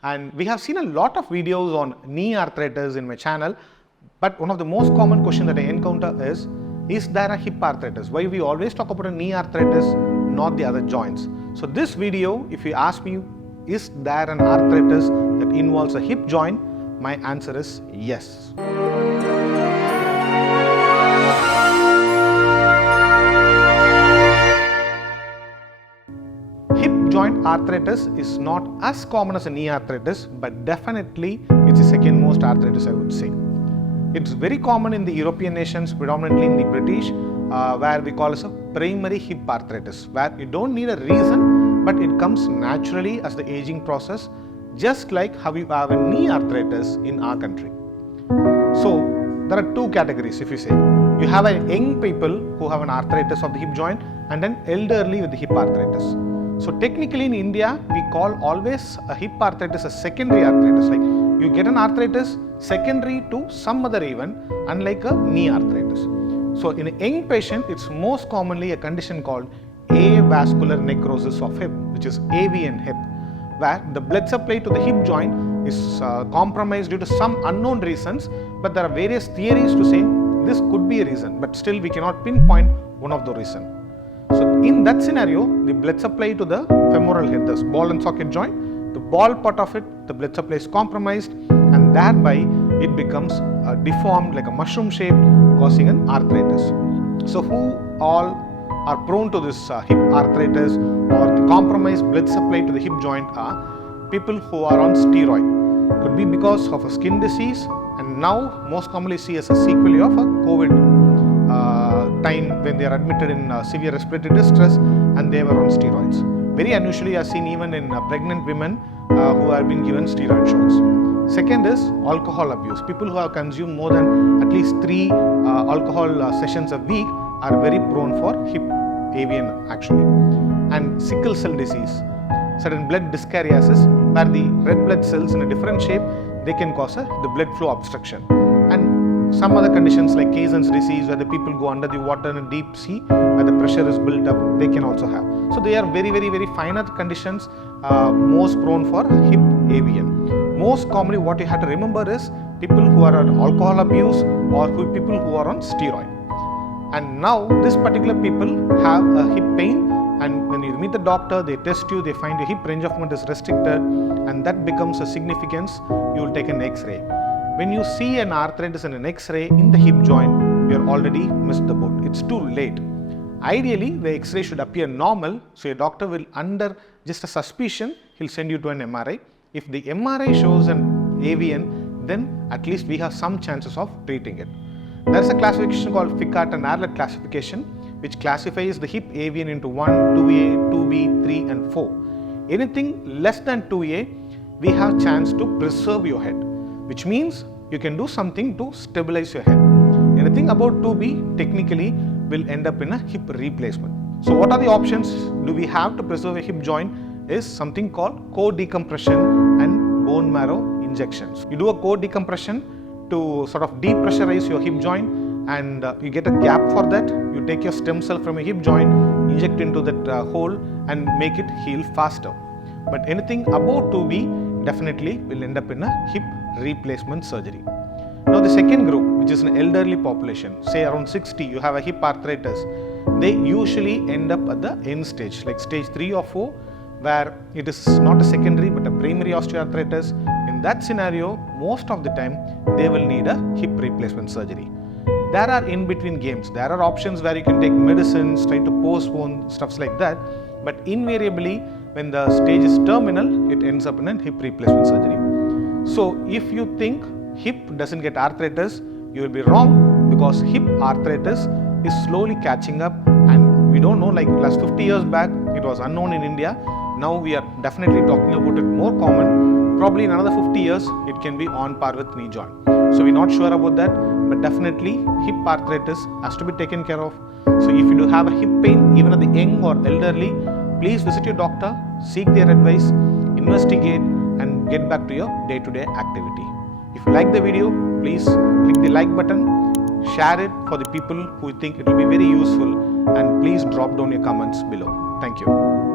And we have seen a lot of videos on knee arthritis in my channel, but one of the most common questions that I encounter is there a hip arthritis? Why we always talk about a knee arthritis, not the other joints? So this video, if you ask me, is there an arthritis that involves a hip joint? My answer is yes. Hip joint arthritis is not as common as a knee arthritis, but definitely it's the second most arthritis, I would say. It's very common in the European nations, predominantly in the British, where we call it a primary hip arthritis, where you don't need a reason, but it comes naturally as the aging process, just like how you have a knee arthritis in our country. So there are two categories, if you say. You have a young people who have an arthritis of the hip joint, and then elderly with the hip arthritis. So technically in India, we call always a hip arthritis a secondary arthritis. Like you get an arthritis secondary to some other event, unlike a knee arthritis. So in a young patient, it's most commonly a condition called avascular necrosis of hip, which is AVN hip, where the blood supply to the hip joint is compromised due to some unknown reasons, but there are various theories to say this could be a reason, but still we cannot pinpoint one of the reasons. So in that scenario, the blood supply to the femoral head, the ball and socket joint, the ball part of it, the blood supply is compromised, and thereby it becomes deformed like a mushroom shape, causing an arthritis. So who all are prone to this hip arthritis or the compromised blood supply to the hip joint are people who are on steroid. Could be because of a skin disease, and now most commonly see as a sequelae of a COVID time when they are admitted in severe respiratory distress and they were on steroids. Very unusually are seen even in pregnant women who have been given steroid shots. Second is alcohol abuse. People who have consumed more than at least 3 alcohol sessions a week are very prone for hip AVN actually. And sickle cell disease, sudden blood dyskaryosis, where the red blood cells in a different shape, they can cause the blood flow obstruction. And some other conditions like Kaysen's disease, where the people go under the water in a deep sea, where the pressure is built up, they can also have. So they are very finer conditions, most prone for hip AVN. Most commonly what you have to remember is people who are on alcohol abuse or people who are on steroid. And now this particular people have a hip pain, and when you meet the doctor, they test you, they find your hip range of movement is restricted, and that becomes a significance. You will take an X-ray. When you see an arthritis in an X-ray in the hip joint, you are already missed the boat. It's too late. Ideally, the X-ray should appear normal, so your doctor will, under just a suspicion, he'll send you to an MRI. If the MRI shows an AVN, then at least we have some chances of treating it. There's a classification called Fickart and Arlett classification, which classifies the hip AVN into 1, 2A, 2B, 3 and 4. Anything less than 2A, we have chance to preserve your head, which means you can do something to stabilize your head. Anything about 2B technically will end up in a hip replacement. So what are the options do we have to preserve a hip joint is something called core decompression and bone marrow injections. You do a core decompression to sort of depressurize your hip joint, and you get a gap for that. You take your stem cell from a hip joint, inject into that hole and make it heal faster. But anything above 2B definitely will end up in a hip replacement surgery. Now the second group, which is an elderly population, say around 60, you have a hip arthritis, they usually end up at the end stage, like stage 3 or 4, where it is not a secondary but a primary osteoarthritis. In that scenario, most of the time, they will need a hip replacement surgery. There are in-between games. There are options where you can take medicines, try to postpone, stuffs like that, but invariably, when the stage is terminal, it ends up in a hip replacement surgery. So if you think hip doesn't get arthritis, you will be wrong, because hip arthritis is slowly catching up, and we don't know, like last 50 years back, it was unknown in India. Now we are definitely talking about it more common. Probably in another 50 years, it can be on par with knee joint. So we're not sure about that, but definitely hip arthritis has to be taken care of. So if you do have a hip pain, even at the young or elderly, please visit your doctor, seek their advice, investigate and get back to your day-to-day activity. If you like the video, please click the like button, share it for the people who think it will be very useful, and please drop down your comments below. Thank you.